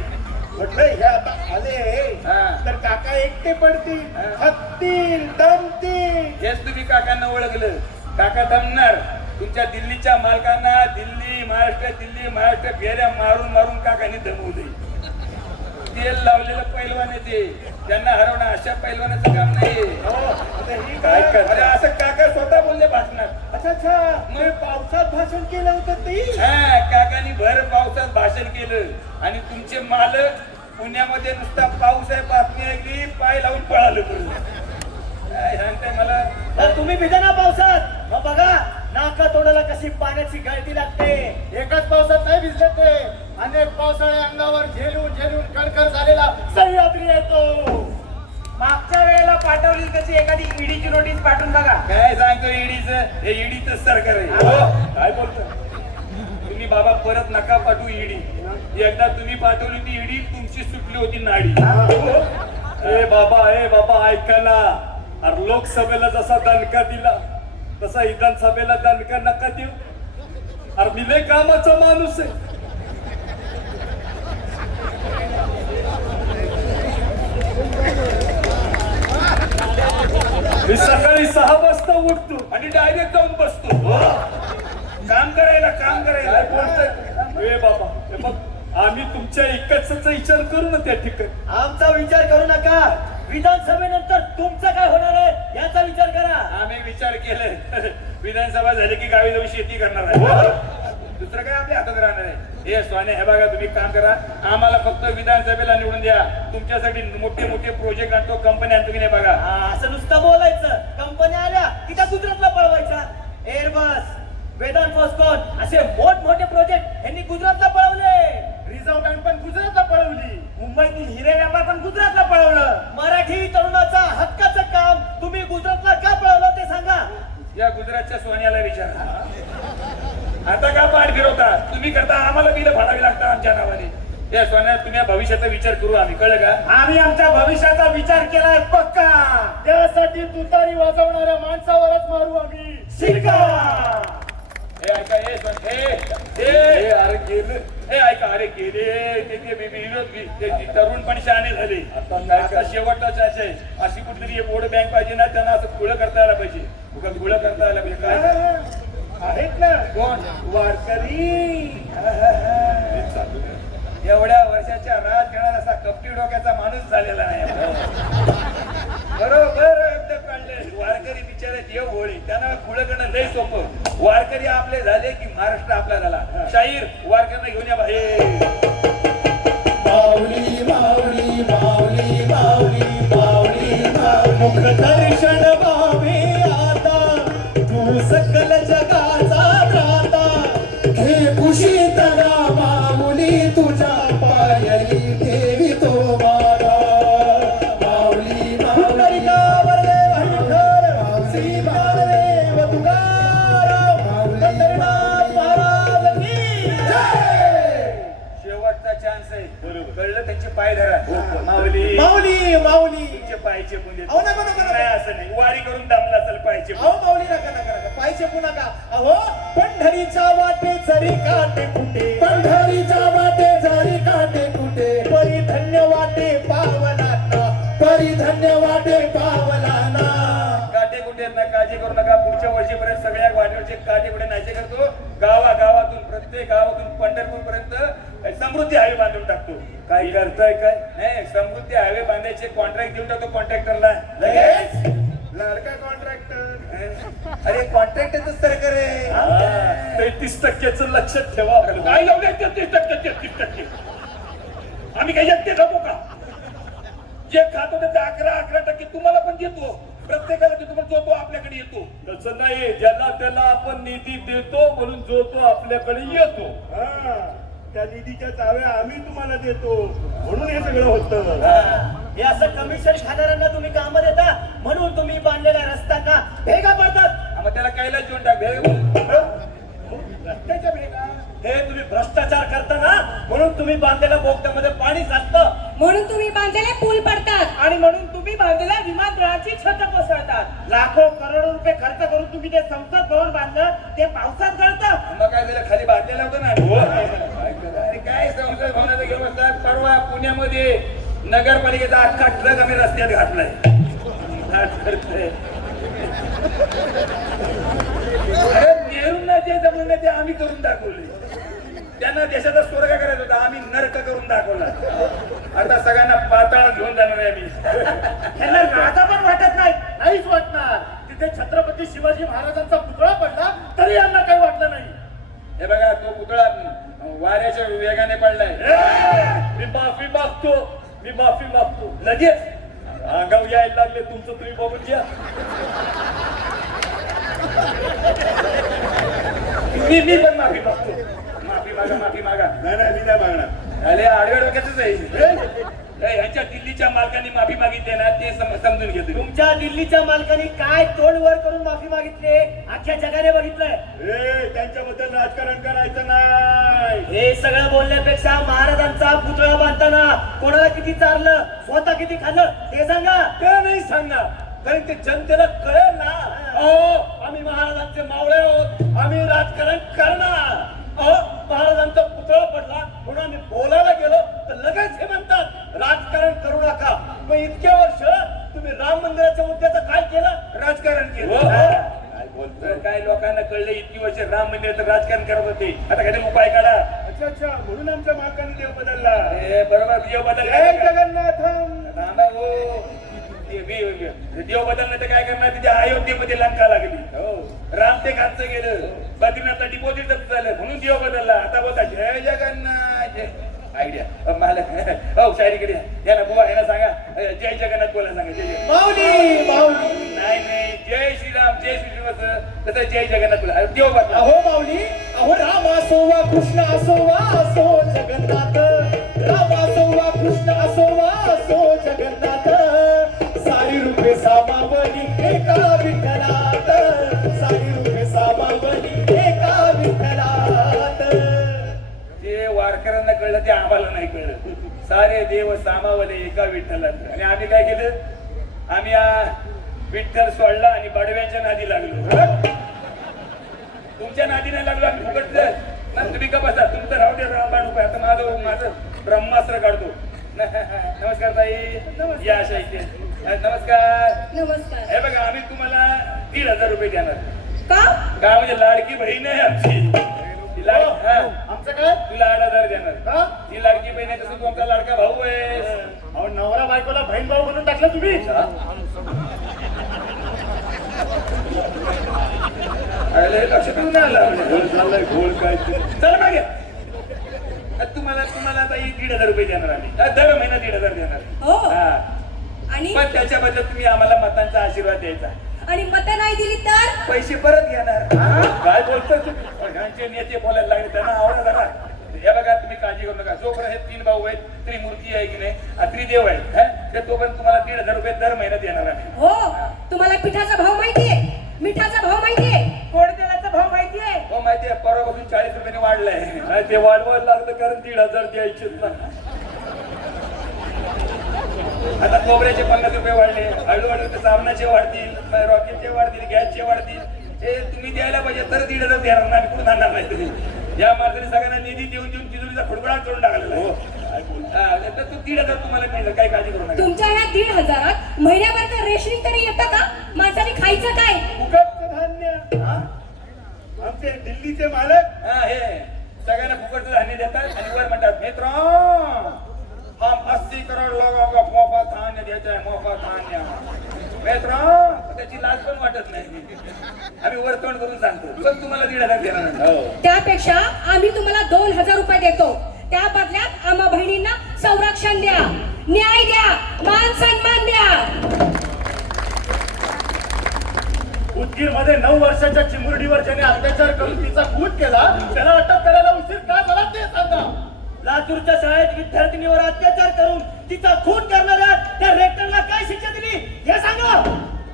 म्हटलं हे आता आले हा. तर काका एकटे पडतील, हा. थकतील, दमतील. हेच तुम्ही काकांना ओळखलं. काका दमणार. तुमच्या दिल्लीच्या मालकांना दिल्ली महाराष्ट्र फेऱ्या मारून मारून काकांनी दमवले. तेल लावलेलं पैलवान आहे ते. त्यांना हरवणं अशा पैलवानाचं काम नाही. हो, आता ही काय काय कर? अरे असं काका स्वतः बोलले भाषणात. अच्छा अच्छा मग पावसात भाषण केलं होतं ते. हा काकांनी भर पावसात भाषण केलं आणि तुमचे मालक पुण्यामध्ये नुसता पाऊस आहे बातमी ऐकली पाय लावून पळालं करून. काय सांगताय मला? तर तुम्ही भिजा ना पावसात. मग बघा नाका तोंडाला कशी पाण्याची गळती लागते. एकाच पावसात नाही भिजले ते. अनेक पावसाळ्या अंगावर झेलून झेलून कणकर झालेला सह्याद्री येतो. मागच्या वेळेला पाठवली तशी एखादी ईडीची नोटीस पाठवून बघा. काय सांगतो ईडीचं? हे ईडीच सरकार आहे. हो, काय बोलतो? तुम्ही बाबा परत नका पाठवू ईडी. एकदा तुम्ही पाठवली ती ईडी तुमची सुटली होती नाडी. ए बाबा ऐका ना. अरे लोकसभेला जसा दणका दिला तसा विधानसभेला दणका नका देऊ. अरे मी लय कामाचा माणूस आहे. मी सकाळी 6 वाजता उठतो आणि डायरेक्ट जाऊन बसतो. काम करायला काम काय करायला. बोलतोय? ए बाबा हे बघ, आम्ही तुमच्या इकडचा विचार करू ना त्या ठिकाणी. आमचा विचार करू नका. विधानसभेनंतर तुमचं काय होणार आहे याचा विचार करा. आम्ही विचार केले विधानसभा झाली की गावी जाऊन शेती करणार आहे. दुसरं काय आपल्या हातात राहणार आहे? हे सोने हे बघा तुम्ही काम करा. आम्हाला फक्त विधानसभेला निवडून द्या. तुमच्यासाठी मोठे मोठे प्रोजेक्ट आणतो कंपनी आणतो की नाही बघा. असं नुसतं बोलायचं. कंपन्या आल्या की त्या गुजरातला पळवायच्या. एअरबस वेदांत फॉस्कॉन असे मोठमोठे प्रोजेक्ट यांनी गुजरातला पळवले. रिझर्व्ह बँक पण गुजरातला पळवली. मुंबईतील हिरे व्यापार पण गुजरातला पळवलं. मराठी तरुणाचा हक्काचं काम तुम्ही गुजरातला का पळवलं ते सांगा. या गुजरातच्या सोन्याला विचारा. आता का पाठ फिरवता? तुम्ही करता आम्हाला बिलं फाडावी लागतात आमच्या नावाने. या सोन्या तुम्ही भविष्याचा विचार करू आम्ही. कळलं का? आम्ही आमच्या भविष्याचा विचार केलाय पक्का. त्यासाठी तुतारी वाजवणाऱ्या माणसावरच मारू आम्ही शिक्का. हे ऐका हे अरे गेलं. हे ऐका अरे गेले ते विरोध तरुण पण शहाणे झाले. आता शेवटचा चान्स आहे. अशी कुठेतरी एक वोट बँक पाहिजे ना. त्यांना असं खुलं करता आलं पाहिजे. खुलं करता आलं पाहिजे. काय आहेत ना कोण? वारकरी. एवढ्या वर्षाच्या राजकारणात असा कपटी डोक्याचा माणूस झालेला नाही. बरोबर एकदम काढले. वारकरी बिचारे देव होळी. त्यांना खुलं करणं लय सोपं. वारकरी आपले झाले की महाराष्ट्र आपला झाला. शाहीर वारकऱ्यांना घेऊन या बाहेर. माऊली माऊली माऊली माऊली माऊली मुख दर्शन व्हावे आता तू सकल जगाचा त्राता घे खुशी तरा माऊली तुझ्या पायरी ठेवी तो मारा माऊली माऊली माऊली माऊली तुकाराम महाराज की जय. शेवटचा चान्स आहे. कळलं? त्यांचे पाय धरा. माऊली माऊली माऊली तुमचे पायचे पुंजे. अहो, नाही, नाही, नाही. नाही असं नाही. वारी करून दमला असेल पायचे. अहो माऊली नका नका नका पाहिजे पुन्हा का. अहो पंढरीच्या वाटे जरी काटे कुठे पंढरीच्या वाटे जरी काटे कुठे परिधन्य वाटे पावलाना परिधन्य वाटे पावलाना. काटे कुठे आहेत ना काळजी करू नका. पुढच्या वर्षीपर्यंत सगळ्या वाटेवरचे काटे कुठे नाहीचे करतो. गावागावातून प्रत्येक गावातून पंढरपूर पर्यंत समृद्धी हायवे बांधून टाकतो. काय करताय काय? नाही समृद्धी हायवे बांधायचे कॉन्ट्रॅक्ट देऊन टाकतो कॉन्ट्रॅक्टरला. लगेच लाडका कॉन्ट्रॅक्टर. अरे कॉन्ट्रॅक्टरच सरकार आहे. 33% लक्षात ठेवा. काय लावले 33%? आम्ही काही एकटे जमू का? जे खातो ते 11% तुम्हाला पण देतो. प्रत्येकाला जो तो आपल्याकडे येतो. तसं नाही, ज्याला त्याला आपण निधी देतो म्हणून जो तो आपल्याकडे येतो. हा, त्या निधीच्या चाव्या आम्ही तुम्हाला देतो म्हणून हे सगळं होतं. हे असं कमिशन खाणाऱ्यांना तुम्ही काम देता म्हणून तुम्ही बांधलेल्या रस्त्यांना भेगा पडतात. मग त्याला कायला देऊन टाक. रस्त्याच्या भेगा हे तुम्ही भ्रष्टाचार करता ना म्हणून तुम्ही बांधलेल्या बोगद्यामध्ये पाणी साचतं. म्हणून तुम्ही बांधलेले पूल पडतात. आणि म्हणून तुम्ही बांधलेल्या विमानतळाची छत कोसळतात. लाखो करोडो रुपये खर्च करून तुम्ही ते संसद भवन बांधलं ते पावसात गळतं. मग काय झालं, खाली बांधलेलं होतं ना. अरे काय संसद भवनाचं घेऊन बसतात. परवा पुण्यामध्ये नगरपालिकेचा अख्खा ट्रक आम्ही रस्त्यात घातलाय. अरे नेहरूंना जे जमलं ते आम्ही करून दाखवले. त्यांना देशाचा स्वर्ग करायचा होता, आम्ही नरक करून दाखवला. आता सगळ्यांना पाताळ घेऊन जाणार आहे आम्ही. त्यांना राजा पण वाटत नाही, नाहीच वाटणार. तिथे छत्रपती शिवाजी महाराजांचा पुतळा पडला तरी यांना काही वाटलं नाही. हे बघा, तो पुतळा वाऱ्याच्या वेगाने पडलाय. मी माफी मागतो लगेच. अंगाव यायला लागले तुमचं, तुम्ही बघून घ्या. मी पण माफी मागतो. माफी मागा. नाही मी नाही मागणार. अरे आडव्या डोक्याच आहे. ह्यांच्या दिल्लीच्या मालकांनी माफी मागितली ना, ते समजून घेतो. तुमच्या दिल्लीच्या मालकांनी काय तोंड वर करून माफी मागितली अख्ख्या जगाने बघितलंय. त्यांच्याबद्दल राजकारण करायचं नाही. हे सगळं बोलण्यापेक्षा महाराजांचा पुतळा बांधताना कोणाला किती चारलं, स्वतः किती खाल्लं ते सांगा. ते नाही सांगणार, कारण ते जनतेला कळेल ना. आम्ही महाराजांचे मावळे आहोत, आम्ही राजकारण करणार. महाराजांचा पुतळा पडला म्हणून आम्ही बोलायला गेलो तर लगेच हे म्हणतात राजकारण करू नका. मग इतक्या वर्ष तुम्ही राम मंदिराच्या मुद्द्याचं काय केलं? राजकारण केलं. काय बोलतोय, काय लोकांना कळलं इतकी वर्ष राम मंदिराचं राजकारण करत होते. आता काही उपाय काढा. अच्छा म्हणून आमच्या मालकाने देव बदलला. बरोबर, देव बदल. जय जगन्नाथम. देव बदलण्याचं काय करणार, तिथे अयोध्येमध्ये लंका लागली. राम ते खालचं गेलं, बद्रीनाथला डिपॉझिट झालं म्हणून देव बदलला. आता बोलता जय जगन्नाथ. जय आयडिया मालक. हो शायरीकडे या ना बुवा, यांना सांगा जय जगन्नाथ बोला. सांगा जय जगन्नाथ. माऊली नाही जय श्रीराम, जय श्रीराम तसं जय जगन्नाथ बोला. देव बदला. अहो माऊली, अहो राम असो वा कृष्ण असो जगन्नाथ. राम असो वा कृष्ण असो जगन्नाथ. सारी रूपे सामावली एका विठ्ठलात. सारी रूपे सामावली एका विठ्ठलात. ते वारकऱ्यांना कळलं, ते आम्हाला नाही कळलं. सारे देव सामावले एका विठ्ठलात. आणि आम्ही काय केलं, आम्ही विठ्ठल सोडला आणि बडव्याच्या नादी लागलो. तुमच्या नादी नाही लागलो आम्ही फुकटचं. ना तुम्ही का बसा, तुमचं राहू दे रामबाण उपाय. आता माझं ब्रह्मास्त्र काढतो. नमस्कार ताई, या अशा इथे. नमस्कार. नमस्कार. हे बघा, आम्ही तुम्हाला 1,000 रुपये देणार. का? का म्हणजे लाडकी बहीण आहे आमची. आमचं काय तुला 8,000 देणार. हा? ती लाडकी बहीण आहे, तसं तुमचा लाडका भाऊ आहे. अहो नवरा बायकोला बहीण भाऊ म्हणून टाकलं तुम्ही. अरे लक्ष देऊन आला. गोल काय चला मागे. तुम्हाला आता 1,500 रुपये देणार आम्ही. दर महिना 1,500 देणार. हो. हा. आणि पण त्याच्याबद्दल तुम्ही आम्हाला मतांचा आशीर्वाद द्यायचा. आणि मतं नाही दिली तर पैसे परत घेणार. काय बोलतोय तुम्ही? ह्यांचे नेते बोलायला लागले, त्यांना आवडा जरा. हे बघा, तुम्ही काळजी करू नका. जोपर्यंत हे 3 भाऊ आहेत, त्रिमूर्ती आहे की नाही, त्रिदेव आहे, ते तोपर्यंत तुम्हाला 1,500 रुपये दर महिना देणार आम्ही. हो. तुम्हाला पिठाचा भाव माहितीये, मिठाचा भाव माहितीये, गोड तेलाचा भाव माहितीये. हो माहितीये, परवापासून 40 रुपयाने वाढलाय. नाही, ते वाढवायला लागलं कारण 1,500 द्यायचेच ना. आता खोबऱ्याचे 50 रुपये वाढले. हळूहळू ते साबणाचे वाढतील, रॉकेटचे वाढतील, गॅसचे वाढतील. हे तुम्ही द्यायला पाहिजे तर 1,500 देणार नाही, कुठून आणणार नाही तुम्ही. या माणसाने सगळ्यांना निधी देऊन तिजोरीचा खुडबडाट करून टाकलेला आहे. तर तू 1,500 तुम्हाला मिळेल, काही काळजी करू नका. तुमच्या ह्या 1,500 महिन्याभर रेशनिंग तरी येतं का? माणसाने खायचं काय? फुकटचं धान्य. आमचे दिल्लीचे मालक हा, हे सगळ्यांना फुकटचं धान्य देतात आणि वर म्हणतात मित्र हम 80 करोड लोगों को मोफत धान्य देते हैं, मोफत धान्य. मित्र त्याची लाज पण वाटत नाही. आम्ही वर तोंड करून सांगतो, पण तुम्हाला 1,500 देणार. त्यापेक्षा आम्ही तुम्हाला 2,000 रुपये देतो. त्या बदल्यात आम्हा बहिणींना संरक्षण द्या, न्याय द्या, मान सन्मान द्या. उदगीर मध्ये 9 वर्षाच्या चिमुरडीवर ज्याने अत्याचार करून तिचा खून केला त्याला अटक करायला उशीर का झाला ते सांगा. लातूरच्या शाळेत विद्यार्थिनीवर अत्याचार करून तिचा खून करणाऱ्या त्या रेक्टरला काय शिक्षा दिली हे सांगा.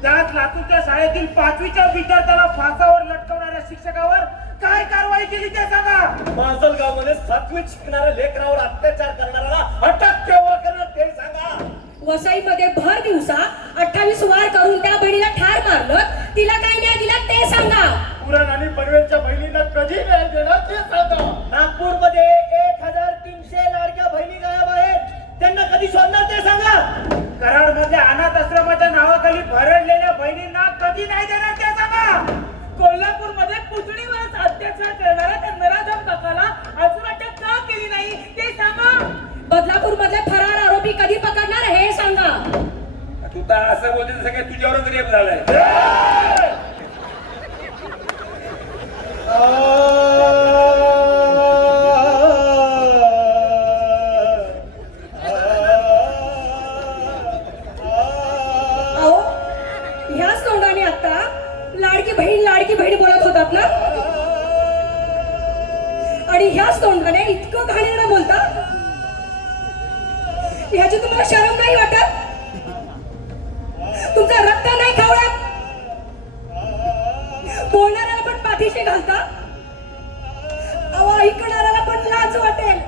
त्यात लातूरच्या शाळेतील 5वीच्या विद्यार्थ्याला फासावर लटकवणाऱ्या शिक्षकावर काय कारवाई केली ते सांगा. माजलगावमध्ये 7वीत शिकणाऱ्या लेकरावर अत्याचार करणाऱ्याला अटक केव्हा करणार ते सांगा. वसईमध्ये भर दिवसा 28 वार करून त्या बहिणीला ठार मारलं, तिला काय न्याय दिला ते सांगा. पुरण आणि पनवेलच्या बहिणींना कधी न्याय देणार ते सांगा. नागपूरमध्ये 1300 लाडक्या बहिणी गायब आहेत, त्यांना कधी शोधणार ते सांगा. कराड मधल्या अनाथ आश्रमाच्या नावाखाली भरडलेल्या बहिणींना कधी न्याय देणार ते सांगा. कोल्हापूरमध्ये पुतणीवरच अत्याचार करणाऱ्या त्या नराधम काकाला अजून अटक का केली नाही ते सांगा. बदलापूर मधले फरार आरोपी कधी पकडणार हे सांगा. तू तर असं बोलते जसं काय तुझ्यावरच रेप झालाय. अहो ह्याच तोंडाने आता लाडकी बहीण बोलत होतात ना, आणि ह्याच तोंडाने इतकं घाणेरडं बोलता. ह्याची तुम्हाला शरम नाही वाटत? तुमचा रक्त नाही खावळत? बोलणाऱ्याला पण पाठीशी घालता, अहो ऐकणाऱ्याला पण लाज वाटेल.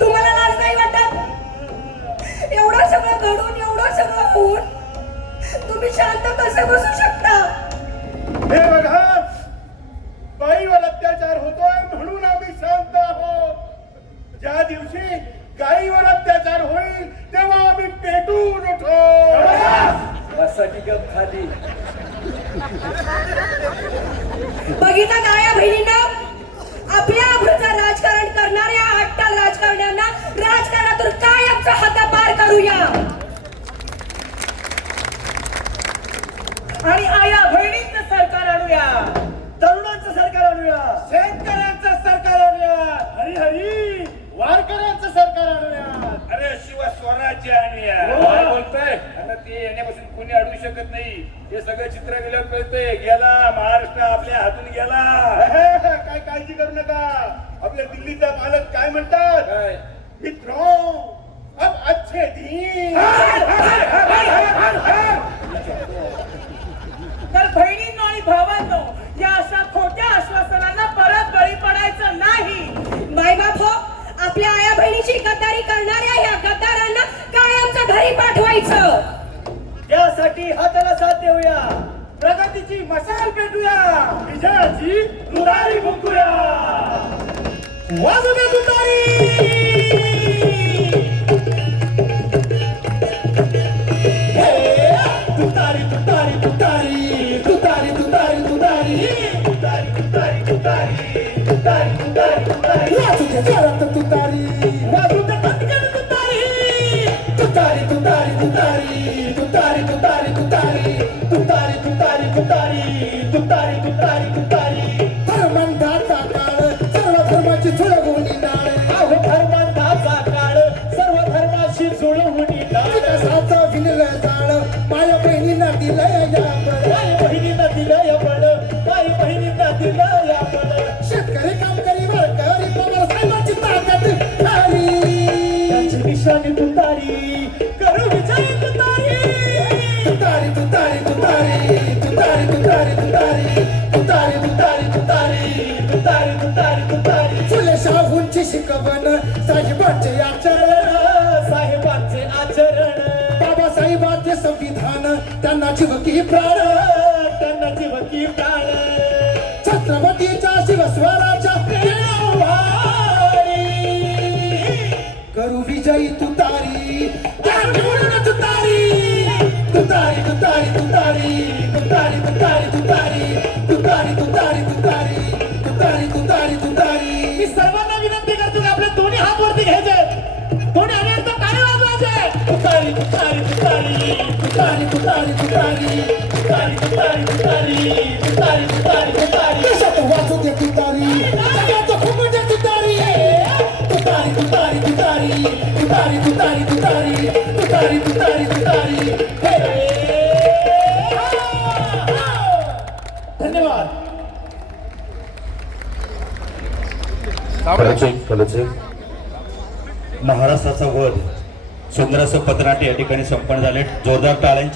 तुम्हाला लाज नाही वाटत? एवढं सगळं घडून एवढं सगळं होऊन तुम्ही शांत कसं बसू शकता? हे बघा, बाईवर अत्याचार होतोय म्हणून आम्ही शांत आहोत. ज्या दिवशी गाईवर अत्याचार होईल तेव्हा आम्ही पेटून उठो. यासाठी गप खाली. बघितलं का या बहिणींना? आपल्या आबरूचं राजकारण करणाऱ्या अट्टाल राजकारण्यांना राजकारणातून कायमचा हद्दपार करूया. आणि आया बहिणींचं सरकार आणूया, तरुणांचं सरकार आणूया, शेतकऱ्यांचं सरकार आणूया, हरी हरी वारकऱ्यांचं सरकार आणूया. अरे शिवा स्वराज्य आणि काय बोलतोय? आता ते येण्यापासून कोणी अडवू शकत नाही. हे सगळं चित्र गेल्यावर कळतंय. गेला महाराष्ट्र आपल्या हातून गेला. काय काळजी करू नका. आपल्या दिल्लीचा मालक काय म्हणतात? काय? मित्रों अब अच्छे दिन. तर बहिणींनो आणि भावांनो, या अशा खोट्या आश्वासनांना परत बळी पडायचं नाही. मायबाप हो, आपल्या आया बहिणीची गद्दारी करणाऱ्या ह्या गद्दारांना कायमचं घरी पाठवायचं. यासाठी हाताला साथ देऊया, प्रगतीची मशाल पेटूया, विजयाची तुतारी फुंकूया. वाजू दे तुतारी. तुतारी तुतारी तुतारी तुतारी तुतारी तुतारी तुतारी तुतारी तुतारी तुतारी तुतारी तुतारी वाजू दे जोरात तुतारी. वाजू दे पटकन तुतारी. तुतारी तुतारी तुतारी तुतारी तुतारी तुतारी तुतारी तुतारी तुतारी तुतारी तुतारी तुतारी. धर्मांधाचा काळ सर्व धर्माची जुळवून नाळ. अहो धर्मांधाचा काळ सर्व धर्माची जुळवून नाळ. विकासाचं विणलं जाळ माया बहिणींना दिलंय या बळ. माया बहिणींना दिलंय बळ. माया बहिणींना दिलंय या बळ. शेतकरी कामकरी वारकरी पवार साहेबांची ताकद झाली. त्यांची निशाणी तुतारी करू विजय तुतारी. तुतारी तुतारी तुतारी तुतारी तुतारी तुतारी तुतारी तुतारी तुतारी तुतारी तुतारी तुतारी. फुले शाहूंची शिकवण साहेबांचे आचरण. साहेबांचे आचरण. बाबासाहेबांचे संविधान त्यांना जीव की प्राण. त्यांना जीव की प्राण. छत्रपतीच्या शिवस्वराच्या करू विजयी तुतारी. तुतारी तुतारी तुतारी तुतारी तुतारी तुतारी तुतारी तुतारी तुतारी तुतारी तुतारी तुतारी तुतारी. मी सर्वांना विनंती करतो की आपले दोन्ही हात वरती घ्यायचे, दोन्ही हात एकदम काळे वाजवायचे. तुतारी तुतारी तुतारी तुतारी तुतारी तुतारी तुतारी तुतारी तुतारी तुतारी तुतारी तुतारी. देशात वाजू दे तुतारी, जगाचं फुकू दे तुतारी. तुतारी तुतारी तुतारी तुतारी तुतारी तुतारी तुतारी तुतारी तुतारी. महाराष्ट्राचा वध सुंदर असं पथनाट्य या ठिकाणी संपन्न झाले. जोरदार टाळ्यांच्या